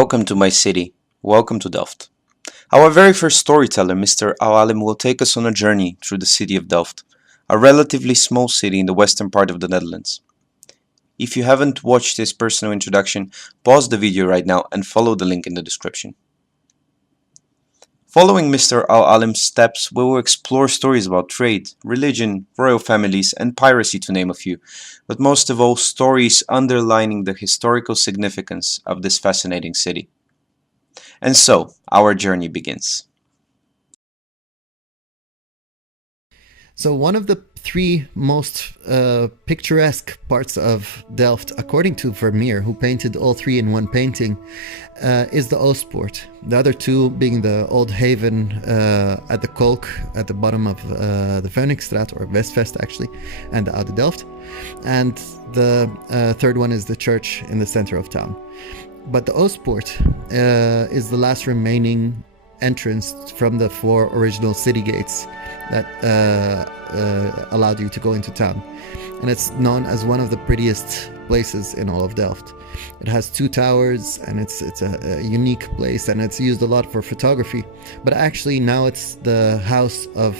Welcome to my city. Welcome to Delft. Our very first storyteller, Mr. Al-Alim, will take us on a journey through the city of Delft, a relatively small city in the western part of the Netherlands. If you haven't watched his personal introduction, pause the video right now and follow the link in the description. Following Mr. Al-Alim's steps, we will explore stories about trade, religion, royal families, and piracy, to name a few, but most of all, stories underlining the historical significance of this fascinating city. And so, our journey begins. So one of the three most picturesque parts of Delft, according to Vermeer, who painted all three in one painting, is the Oostpoort. The other two being the Old Haven at the Kolk, at the bottom of the Veuningstraat, or Westvest actually, and the Oude Delft. And the third one is the church in the center of town. But the Oostpoort is the last remaining entrance from the four original city gates that allowed you to go into town, and it's known as one of the prettiest places in all of Delft. It has two towers, and it's a unique place, and it's used a lot for photography, but actually now it's the house of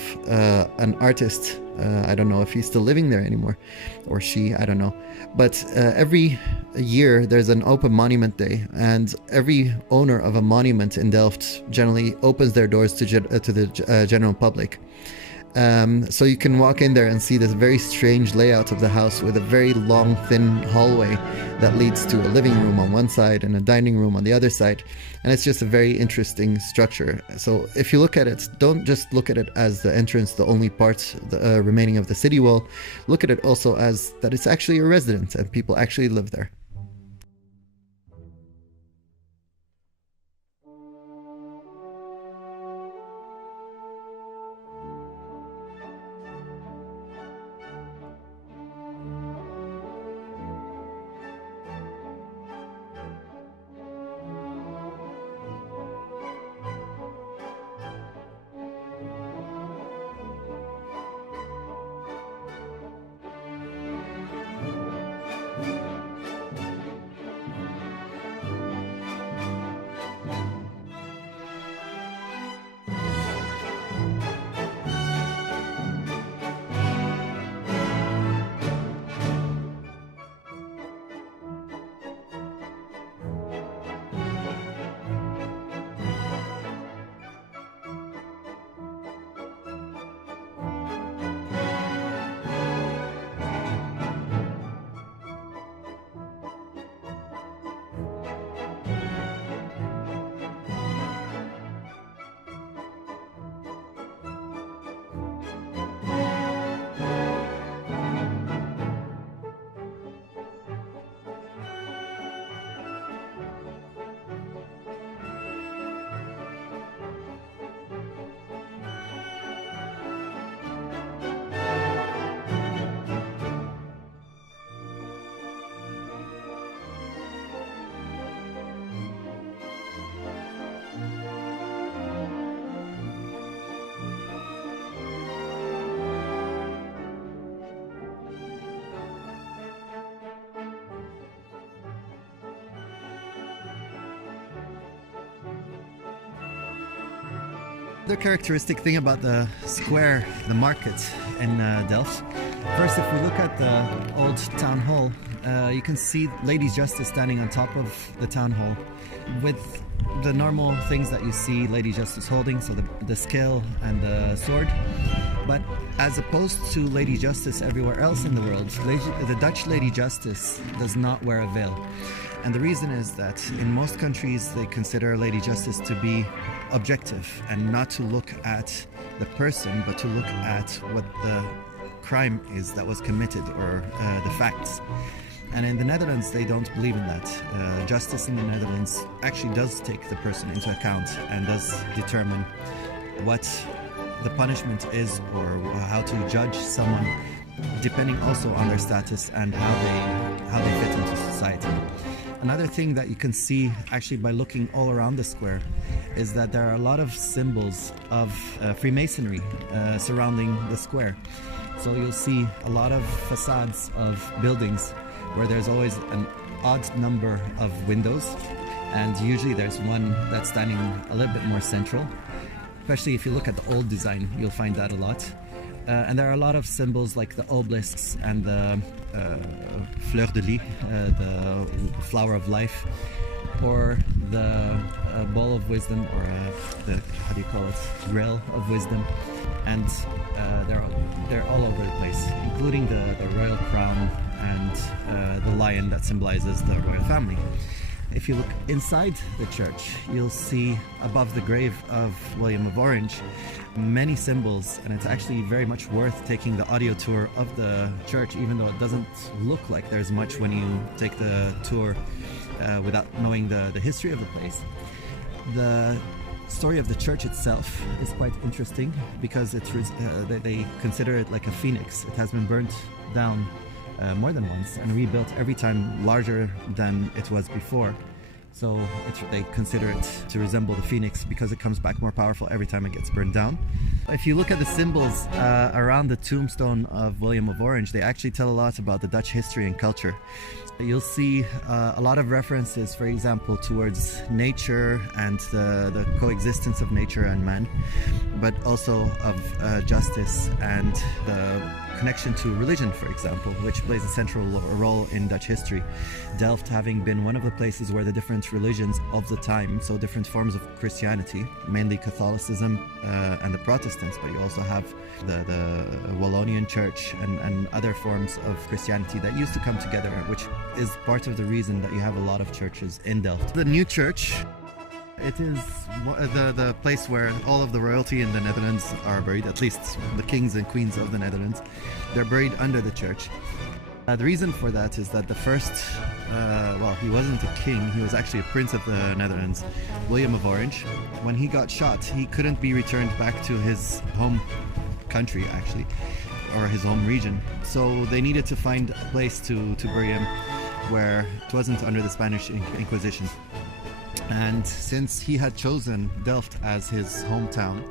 an artist. I don't know if he's still living there anymore, or she, I don't know. But every year there's an open monument day, and every owner of a monument in Delft generally opens their doors to the general public. So you can walk in there and see this very strange layout of the house with a very long, thin hallway that leads to a living room on one side and a dining room on the other side. And it's just a very interesting structure. So if you look at it, don't just look at it as the entrance, the only part remaining of the city wall. Look at it also as that it's actually a residence and people actually live there. The characteristic thing about the square, the market in Delft. First, if we look at the old town hall, you can see Lady Justice standing on top of the town hall with the normal things that you see Lady Justice holding, so the scale and the sword. But as opposed to Lady Justice everywhere else in the world, the Dutch Lady Justice does not wear a veil. And the reason is that in most countries they consider Lady Justice to be objective and not to look at the person, but to look at what the crime is that was committed, or the facts. And in the Netherlands they don't believe in that. Justice in the Netherlands actually does take the person into account and does determine what the punishment is, or how to judge someone, depending also on their status and how they fit into society. Another thing that you can see actually by looking all around the square is that there are a lot of symbols of Freemasonry surrounding the square. So you'll see a lot of facades of buildings where there's always an odd number of windows, And usually there's one that's standing a little bit more central. Especially if you look at the old design, you'll find that a lot. And there are a lot of symbols like the obelisks and the fleur de lis, the flower of life, or the ball of wisdom, or the, how do you call it, rail of wisdom. And they're all over the place, including the royal crown and the lion that symbolizes the royal family. If you look inside the church, you'll see above the grave of William of Orange many symbols, and it's actually very much worth taking the audio tour of the church, even though it doesn't look like there's much when you take the tour without knowing the history of the place. The story of the church itself is quite interesting because they consider it like a phoenix. It has been burnt down more than once and rebuilt every time larger than it was before. So they consider it to resemble the phoenix because it comes back more powerful every time it gets burned down. If you look at the symbols around the tombstone of William of Orange, they actually tell a lot about the Dutch history and culture. You'll see a lot of references, for example, towards nature and the coexistence of nature and man, but also of justice and the connection to religion, for example, which plays a central role in Dutch history. Delft having been one of the places where the different religions of the time, so different forms of Christianity, mainly Catholicism and the Protestants, but you also have the Wallonian Church and other forms of Christianity that used to come together, which is part of the reason that you have a lot of churches in Delft. The new church, it is the place where all of the royalty in the Netherlands are buried, at least the kings and queens of the Netherlands. They're buried under the church. The reason for that is that the first, he wasn't a king, he was actually a prince of the Netherlands, William of Orange. When he got shot, he couldn't be returned back to his home country, actually, or his home region. So they needed to find a place to bury him where it wasn't under the Spanish Inquisition. And since he had chosen Delft as his hometown,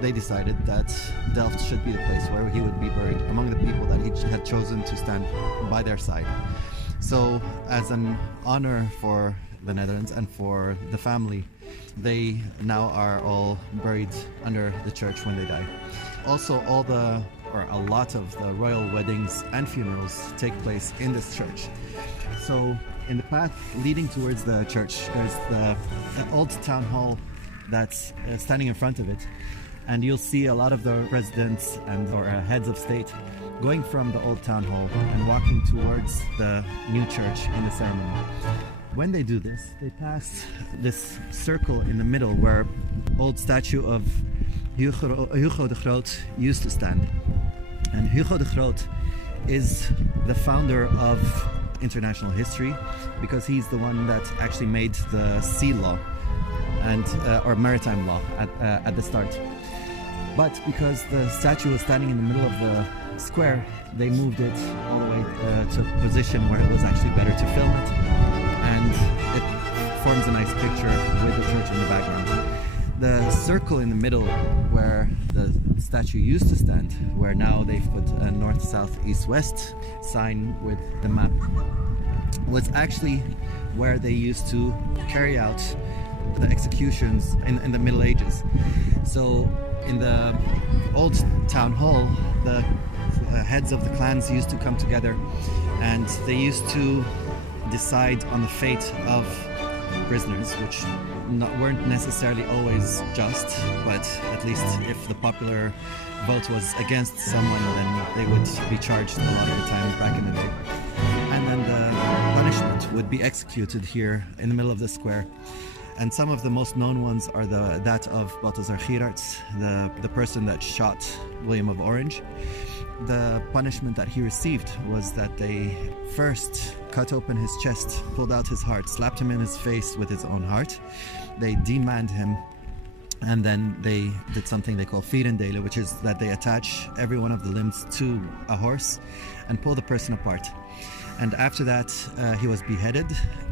they decided that Delft should be the place where he would be buried among the people that he had chosen to stand by their side. So as an honor for the Netherlands and for the family, they now are all buried under the church when they die. Also, a lot of the royal weddings and funerals take place in this church. So in the path leading towards the church, there's the old town hall that's standing in front of it. And you'll see a lot of the presidents or heads of state going from the old town hall and walking towards the new church in the ceremony. When they do this, they pass this circle in the middle where old statue of Hugo de Groot used to stand. And Hugo de Groot is the founder of international history because he's the one that actually made the sea law and or maritime law at the start. But because the statue was standing in the middle of the square, they moved it all the way to a position where it was actually better to film it, and it forms a nice picture with the church in the background. The circle in the middle where the statue used to stand, where now they've put a north, south, east, west sign with the map, was actually where they used to carry out the executions in the Middle Ages. So in the old town hall, the heads of the clans used to come together and they used to decide on the fate of prisoners, which weren't necessarily always just, but at least if the popular vote was against someone, then they would be charged a lot of the time back in the day. And then the punishment would be executed here in the middle of the square. And some of the most known ones are that of Balthazar Gerards, the person that shot William of Orange. The punishment that he received was that they first cut open his chest, pulled out his heart, slapped him in his face with his own heart. They demanned him, and then they did something they call vierendelen, which is that they attach every one of the limbs to a horse and pull the person apart. And after that, he was beheaded,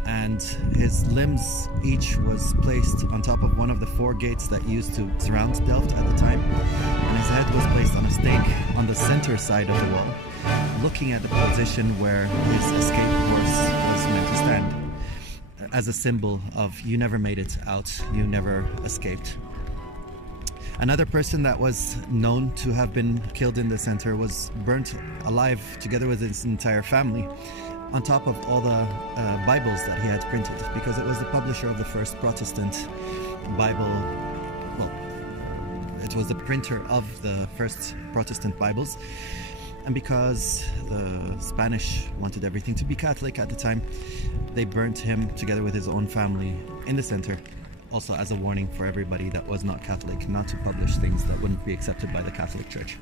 and his limbs each was placed on top of one of the 4 gates that used to surround Delft at the time. And his head was placed on a stake on the center side of the wall, looking at the position where his escape horse was meant to stand. as a symbol of you never made it out, you never escaped. Another person that was known to have been killed in the center was burnt alive together with his entire family, on top of all the Bibles that he had printed, because it was the publisher of the first Protestant Bible. Well, it was the printer of the first Protestant Bibles. And because the Spanish wanted everything to be Catholic at the time, they burnt him together with his own family in the center, also as a warning for everybody that was not Catholic, not to publish things that wouldn't be accepted by the Catholic Church.